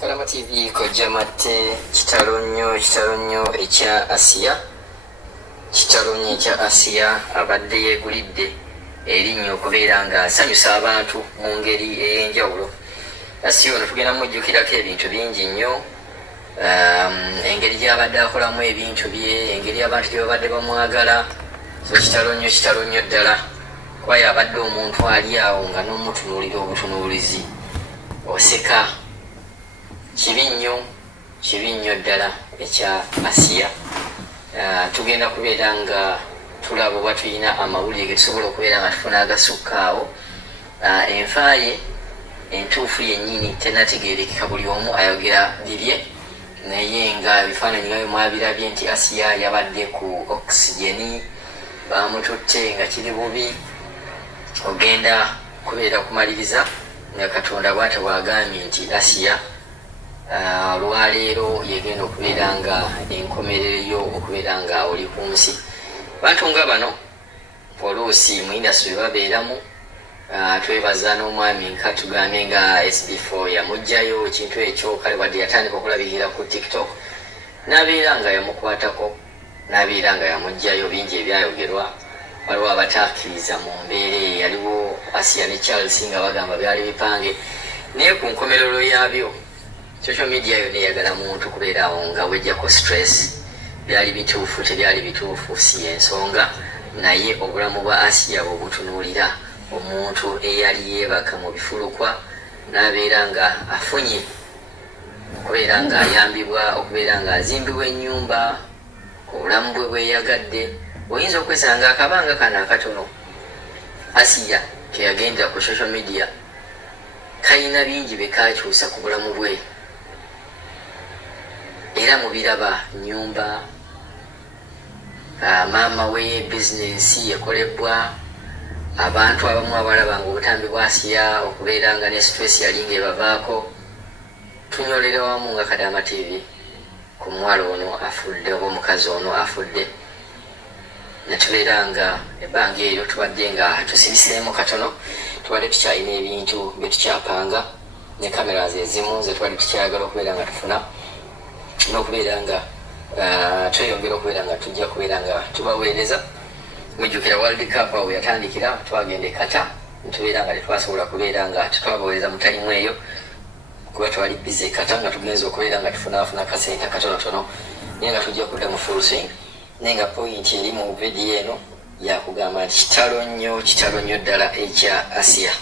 Kalama TV kojja matte kitalo nnyo ekya Asia. Kitalo nnyo ekya Asia abadde yeegulidde erinnya okubeera nga asanyusa abantu mu ngeri ey'enjawulo. Asia ono tugenda mujjukirako ebintu bingi nnyo, engeri gy'abadde akolamu ebintu bye, engeri abantu gye babadde bamwagala. So kitalo nnyo ddala, kwaye abadde omuntu ali awo nga n'omutunuulira obutunuulizi oseka. Kibi nnyo ddala ekya Asia. Tugenda kubeera nga tulaba oba tulina amawulire ge tusobola okubeera nga tufuna agasukka awo. Enfaaye entuufu yennyini tennategeerekeka, buli omu ayogera bibye, naye nga ebifaananyi nga mwabirabye nti Asia yabadde ku oxygeni, bamututte nga kiri bubi. Ogenda kubeera kumaliriza nga Katonda bw'ate bw'agambye nti Asia olwaleero yegenda okubeera nga enkomerereyo okubeera nga oli ku nsi. Bantu nga bano oluusi mu industry babeeramu. Twebaza n'omwami nka tugambye nga SB4 yamugjayo ekintu ekyo, kale wadde yatandika okulabikira ku TikTok, n'abeera nga yamukwatako, n'abeera nga yamugjayo. Bingi ebyayogerwa, waliwo abatakkiriza mu mbeera eyo. Yaliwo Asia ne Charles nga bagamba byali bipange, naye ku nkomerero yaabyo social media yonna eyagala muntu kubeera awo nga wejjako stress. Byali bituufu tebyali bituufu si ensonga, naye obulamu bwa Asia bwebutunuulira, omuntu eyali yeebaka mu bifulukwa n'abeera nga afunye okubeera nga ayambibwa, okubeera nga azimbibwa ennyumba, obulamu bwe bweyagadde. Oyinza okwesanga akabanga kano akatono Asia ke yagendera ku social media kalina bingi bye kakyusa ku bulamu bwe. Era mubiraba nyumba, maama we bizinensi ekolebwa, abantu abamu abalaba nga obutambi bwa Asia okubeera nga ne stress yali ng'ebavaako. Tunyolera wamu nga Kadama TV ku muwala ono afudde oba omukazi ono afudde, netubeera nga ebbanga eryo tubadde nga tusibiseemu katono, tubadde tukyalina ebintu bye tukyapanga ne kamera ezimu ze tubadde tukyayagala okubeera nga tufuna, n'okubeera nga tweyongera okubeera nga tujja kubeera nga tubaweereza. Mujjukira World Cup awo yatandikira, twagenda e Qatar, netubeera nga tetwasobola kubeera nga tetwabaweereza mutalimu eyo kuba twali bize e Qatar nga tugenza okubeera nga tufunafuna kasente katonotono, naye nga tujja kudda mu full swing. Naye nga point eri mu vidiyo eno yakugamba nti kitalo nnyo ddala ekya Asia.